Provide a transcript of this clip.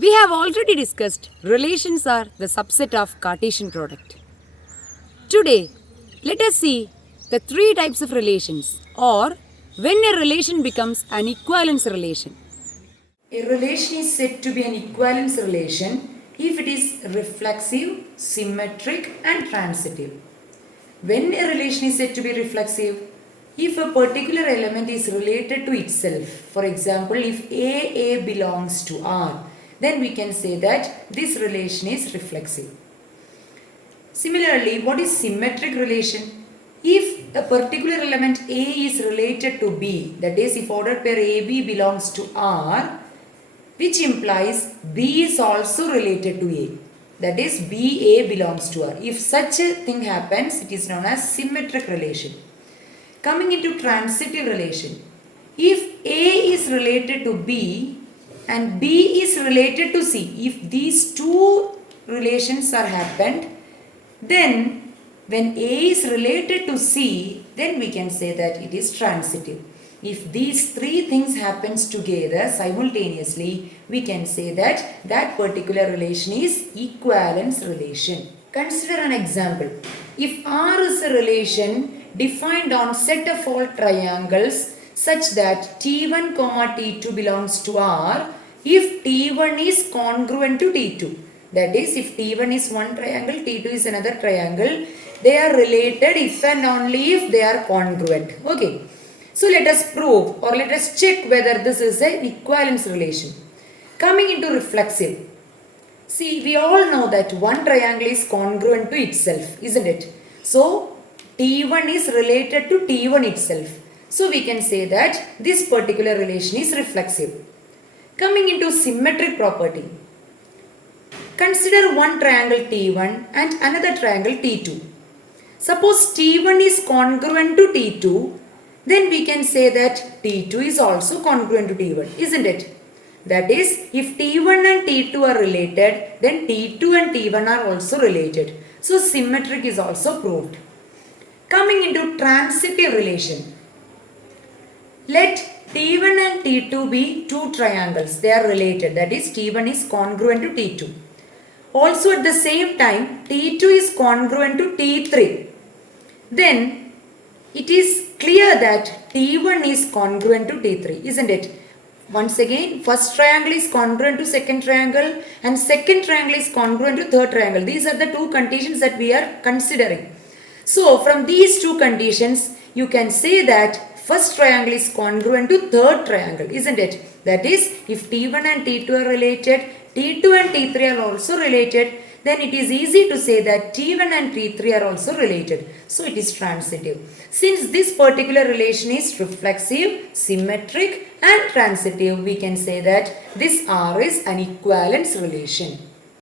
We have already discussed relations are the subset of Cartesian product. Today, let us see the three types of relations or when a relation becomes an equivalence relation. A relation is said to be an equivalence relation if it is reflexive, symmetric and transitive. When a relation is said to be reflexive, if a particular element is related to itself, for example, if A belongs to R, then we can say that this relation is reflexive. Similarly, what is symmetric relation? If a particular element A is related to B, that is if ordered pair AB belongs to R, which implies B is also related to A. That is BA belongs to R. If such a thing happens, it is known as symmetric relation. Coming into transitive relation, if A is related to B and B is related to C, if these two relations are happened, then when A is related to C, then we can say that it is transitive. If these three things happens together simultaneously, we can say that that particular relation is equivalence relation. Consider an example. If R is a relation defined on set of all triangles such that T1, T2 belongs to R, if T1 is congruent to T2. That is, if T1 is one triangle, T2 is another triangle, they are related if and only if they are congruent. Okay. So let us prove or let us check whether this is an equivalence relation. Coming into reflexive. See, we all know that one triangle is congruent to itself, isn't it? So, T1 is related to T1 itself. So, we can say that this particular relation is reflexive. Coming into symmetric property. Consider one triangle T1 and another triangle T2. Suppose T1 is congruent to T2, then we can say that T2 is also congruent to T1, isn't it? That is, if T1 and T2 are related, then T2 and T1 are also related. So, symmetric is also proved. Coming into transitive relation. Let T1 and T2 be two triangles. They are related. That is, T1 is congruent to T2. Also, at the same time, T2 is congruent to T3. Then, it is clear that T1 is congruent to T3, isn't it? Once again, first triangle is congruent to second triangle and second triangle is congruent to third triangle. These are the two conditions that we are considering. So, from these two conditions, you can say that first triangle is congruent to third triangle, isn't it? That is, if T1 and T2 are related, T2 and T3 are also related, then it is easy to say that T1 and T3 are also related. So, it is transitive. Since this particular relation is reflexive, symmetric and transitive, we can say that this R is an equivalence relation.